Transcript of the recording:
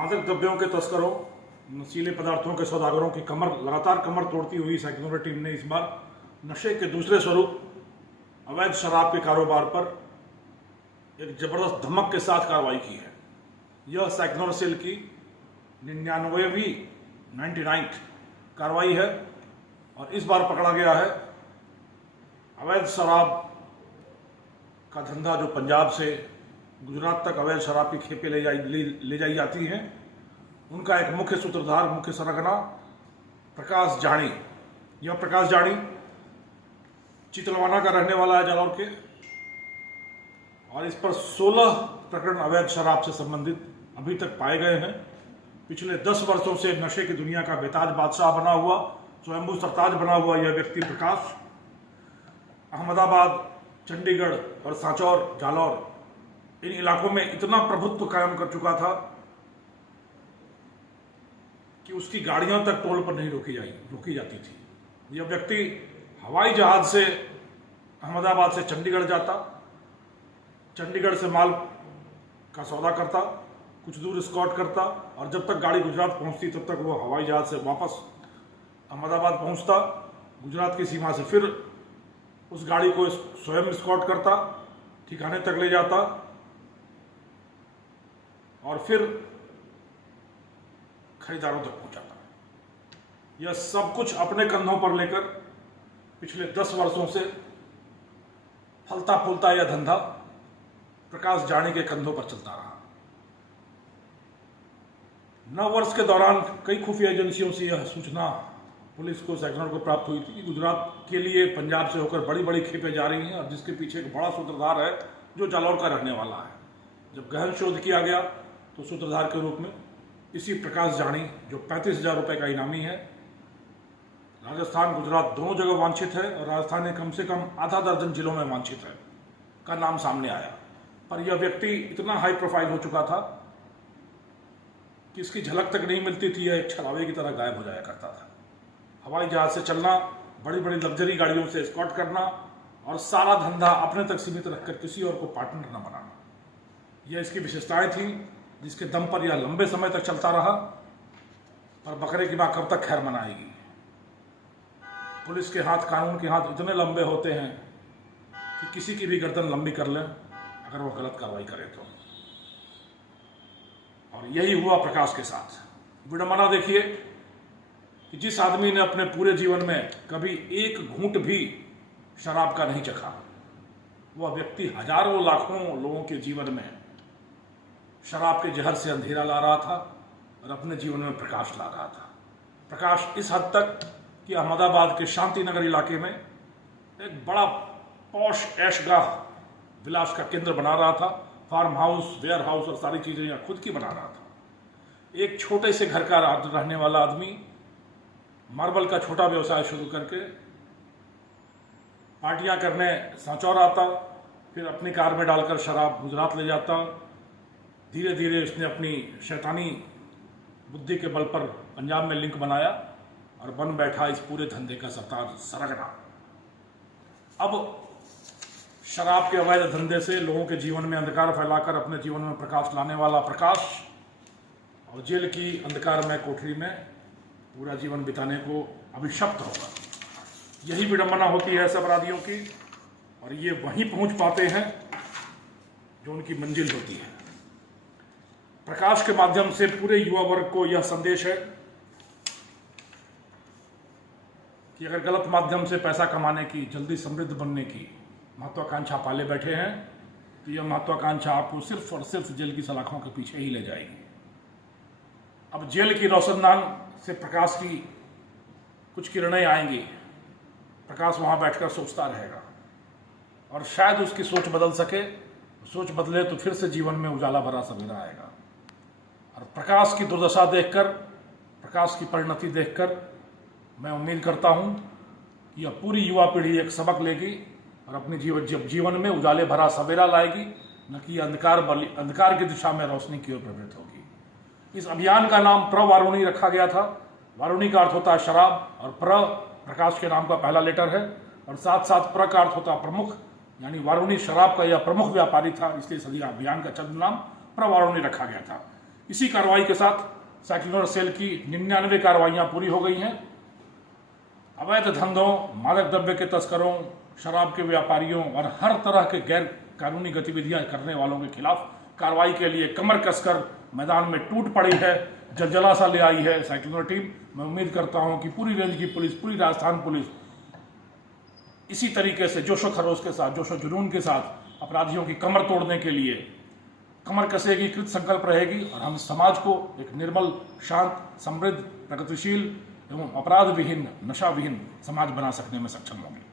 मादक द्रव्यों के तस्करों, नशीले पदार्थों के सौदागरों की लगातार कमर तोड़ती हुई सैकड़ों टीम ने इस बार नशे के दूसरे स्वरूप अवैध शराब के कारोबार पर एक जबरदस्त धमक के साथ कार्रवाई की है। यह सैकड़ों सेल की 99वीं कार्रवाई है और इस बार पकड़ा गया है अवैध शराब का धंधा जो पंजाब से गुजरात तक अवैध शराब की खेपें ले जाई जाती हैं। उनका एक मुख्य सूत्रधार, मुख्य सरगना प्रकाश जानी। यह प्रकाश जानी चितलवाना का रहने वाला है, जालौर के, और इस पर 16 प्रकरण अवैध शराब से संबंधित अभी तक पाए गए हैं। पिछले 10 वर्षों से नशे की दुनिया का बेताज बादशाह बना हुआ, स्वयंभू सरताज बना हुआ यह व्यक्ति प्रकाश अहमदाबाद, चंडीगढ़ और सांचौर, जालौर, इन इलाकों में इतना प्रभुत्व कायम कर चुका था कि उसकी गाड़ियां तक टोल पर नहीं रोकी जाती थी। यह व्यक्ति हवाई जहाज से अहमदाबाद से चंडीगढ़ जाता, चंडीगढ़ से माल का सौदा करता, कुछ दूर स्कॉट करता, और जब तक गाड़ी गुजरात पहुंचती तब तक वो हवाई जहाज से वापस अहमदाबाद पहुंचता। गुजरात की सीमा से फिर उस गाड़ी को स्वयं स्कॉट करता, ठिकाने तक ले जाता और फिर खरीदारों तक पहुंचाता। यह सब कुछ अपने कंधों पर लेकर पिछले 10 वर्षों से फलता फूलता यह धंधा प्रकाश जानी के कंधों पर चलता रहा। 9 वर्ष के दौरान कई खुफिया एजेंसियों से यह सूचना पुलिस को, सेक्टर को प्राप्त हुई थी कि गुजरात के लिए पंजाब से होकर बड़ी बड़ी खेपें जा रही हैं और जिसके पीछे एक बड़ा सूत्रधार है जो जालौर का रहने वाला है। जब गहन शोध किया गया तो सूत्रधार के रूप में इसी प्रकाश जानी, जो 35,000 रुपये का इनामी है, राजस्थान गुजरात दोनों जगह वांछित है और राजस्थान में कम से कम आधा दर्जन जिलों में वांछित है, का नाम सामने आया। पर यह व्यक्ति इतना हाई प्रोफाइल हो चुका था कि इसकी झलक तक नहीं मिलती थी। यह एक छलावे की तरह गायब हो जाया करता था। हवाई जहाज से चलना, बड़ी बड़ी लग्जरी गाड़ियों से एस्कॉर्ट करना और सारा धंधा अपने तक सीमित रखकर किसी और को पार्टनर न बनाना, यह इसकी विशेषताएं थी, जिसके दम पर यह लंबे समय तक चलता रहा। पर बकरे की मां कब तक खैर मनाएगी। पुलिस के हाथ, कानून के हाथ इतने लंबे होते हैं कि किसी की भी गर्दन लंबी कर लें अगर वो गलत कार्रवाई करे तो। और यही हुआ प्रकाश के साथ। विडंबना देखिए कि जिस आदमी ने अपने पूरे जीवन में कभी एक घूंट भी शराब का नहीं चखा, वह व्यक्ति हजारों लाखों लोगों के जीवन में शराब के जहर से अंधेरा ला रहा था और अपने जीवन में प्रकाश ला रहा था। प्रकाश इस हद तक कि अहमदाबाद के शांति नगर इलाके में एक बड़ा पॉश ऐशगाह विलास का केंद्र बना रहा था। फार्म हाउस, वेयर हाउस और सारी चीजें यहाँ खुद की बना रहा था। एक छोटे से घर का रहने वाला आदमी मार्बल का छोटा व्यवसाय शुरू करके पार्टियां करने सांचौर आता, फिर अपनी कार में डालकर शराब गुजरात ले जाता। धीरे धीरे उसने अपनी शैतानी बुद्धि के बल पर पंजाब में लिंक बनाया और बन बैठा इस पूरे धंधे का सरगना। अब शराब के अवैध धंधे से लोगों के जीवन में अंधकार फैलाकर अपने जीवन में प्रकाश लाने वाला प्रकाश और जेल की अंधकारमय कोठरी में पूरा जीवन बिताने को अभिशप्त होगा। यही विडंबना होती है ऐसे अपराधियों की, और ये वहीं पहुंच पाते हैं जो उनकी मंजिल होती है। प्रकाश के माध्यम से पूरे युवा वर्ग को यह संदेश है कि अगर गलत माध्यम से पैसा कमाने की, जल्दी समृद्ध बनने की महत्वाकांक्षा पाले बैठे हैं तो यह महत्वाकांक्षा आपको सिर्फ और सिर्फ जेल की सलाखों के पीछे ही ले जाएगी। अब जेल की रोशनदान से प्रकाश की कुछ किरणें आएंगी। प्रकाश वहां बैठकर सोचता रहेगा और शायद उसकी सोच बदल सके। सोच बदले तो फिर से जीवन में उजाला भरा सवेरा आएगा। और प्रकाश की दुर्दशा देखकर, प्रकाश की परिणति देखकर मैं उम्मीद करता हूं कि यह पूरी युवा पीढ़ी एक सबक लेगी और अपने जीवन में उजाले भरा सवेरा लाएगी, न कि अंधकार की दिशा में रोशनी की ओर प्रवृत्त होगी। इस अभियान का नाम प्रवारुणी रखा गया था। वारुणी का अर्थ होता है शराब और प्रकाश के नाम का पहला लेटर है, और साथ साथ प्र का अर्थ होता है प्रमुख, यानी वारुणी शराब का यह प्रमुख व्यापारी था, इसलिए सदी अभियान का चंद नाम प्रवारुणी रखा गया था। इसी कार्रवाई के साथ साइक्लोनर सेल की 99 कार्रवाइयां पूरी हो गई हैं। अवैध धंधों, मादक द्रव्य के तस्करों, शराब के व्यापारियों और हर तरह के गैर कानूनी गतिविधियां करने वालों के खिलाफ कार्रवाई के लिए कमर कसकर मैदान में टूट पड़ी है, जलजला सा ले आई है साइक्लोनर टीम। मैं उम्मीद करता हूं कि पूरी रेंज की पुलिस, पूरी राजस्थान पुलिस इसी तरीके से जोशो खरोश के साथ, जोशो जुनून के साथ अपराधियों की कमर तोड़ने के लिए कमर कसेगी, कृत संकल्प रहेगी और हम समाज को एक निर्मल, शांत, समृद्ध, प्रगतिशील एवं अपराध विहीन, नशा विहीन समाज बना सकने में सक्षम होंगे।